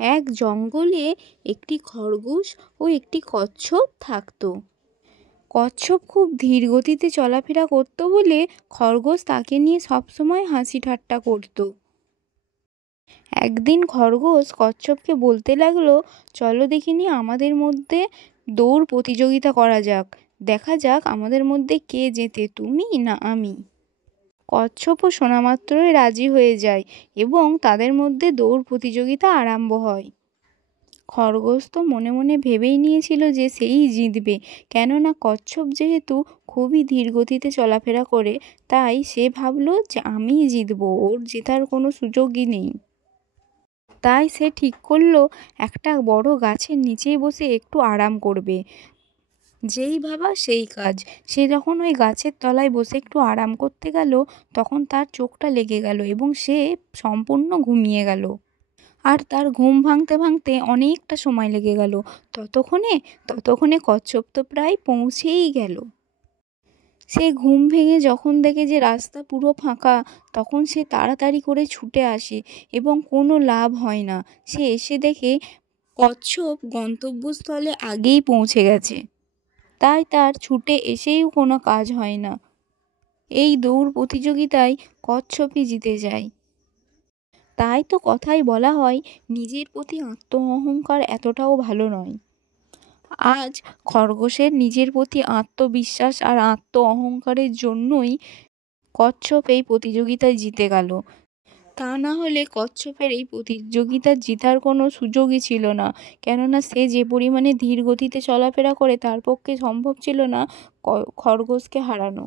এক জঙ্গলে একটি খরগোশ ও একটি কচ্ছপ থাকতো। কচ্ছপ খুব ধীর গতিতে চলাফেরা করতো বলে খরগোশ তাকে নিয়ে সবসময় হাসি ঠাট্টা করত। একদিন খরগোশ কচ্ছপকে বলতে লাগলো, চলো দেখিনি আমাদের মধ্যে দৌড় প্রতিযোগিতা করা যাক, দেখা যাক আমাদের মধ্যে কে জেতে, তুমি না আমি। কচ্ছপও শোনা মাত্রই রাজি হয়ে যায় এবং তাদের মধ্যে দৌড় প্রতিযোগিতা আরম্ভ হয়। খরগোশ তো মনে মনে ভেবেই নিয়েছিল যে সেই জিতবে, কেননা কচ্ছপ যেহেতু খুবই ধীর গতিতে চলাফেরা করে, তাই সে ভাবলো যে আমিই জিতবো, ওর জেতার কোনো সুযোগই নেই। তাই সে ঠিক করলো একটা বড় গাছের নিচেই বসে একটু আরাম করবে। যেই ভাবা সেই কাজ, সে যখন ওই গাছের তলায় বসে একটু আরাম করতে গেল, তখন তার চোখটা লেগে গেল এবং সে সম্পূর্ণ ঘুমিয়ে গেল। আর তার ঘুম ভাঙতে ভাঙতে অনেকটা সময় লেগে গেল। ততক্ষণে কচ্ছপ তো প্রায় পৌঁছেই গেল। সে ঘুম ভেঙে যখন দেখে যে রাস্তা পুরো ফাঁকা, তখন সে তাড়াতাড়ি করে ছুটে আসে এবং কোনো লাভ হয় না। সে এসে দেখে কচ্ছপ গন্তব্যস্থলে আগেই পৌঁছে গেছে, তাই তার ছুটে এসেও কোনো কাজ হয় না। এই দৌড় প্রতিযোগিতায় কচ্ছপই জিতে যায়। তাই তো কথায় বলা হয়, নিজের প্রতি আত্ম অহংকার এতটাও ভালো নয়। আজ খরগোশের নিজের প্রতি আত্মবিশ্বাস আর আত্ম অহংকারের জন্যই কচ্ছপ এই প্রতিযোগিতায় জিতে গেল। তা না হলে কচ্ছপের এই প্রতিযোগিতা জেতার কোনো সুযোগই ছিল না, কেননা সে যে পরিমাণে ধীর গতিতে চলাফেরা করে তার পক্ষে সম্ভব ছিল না খরগোশকে হারানো।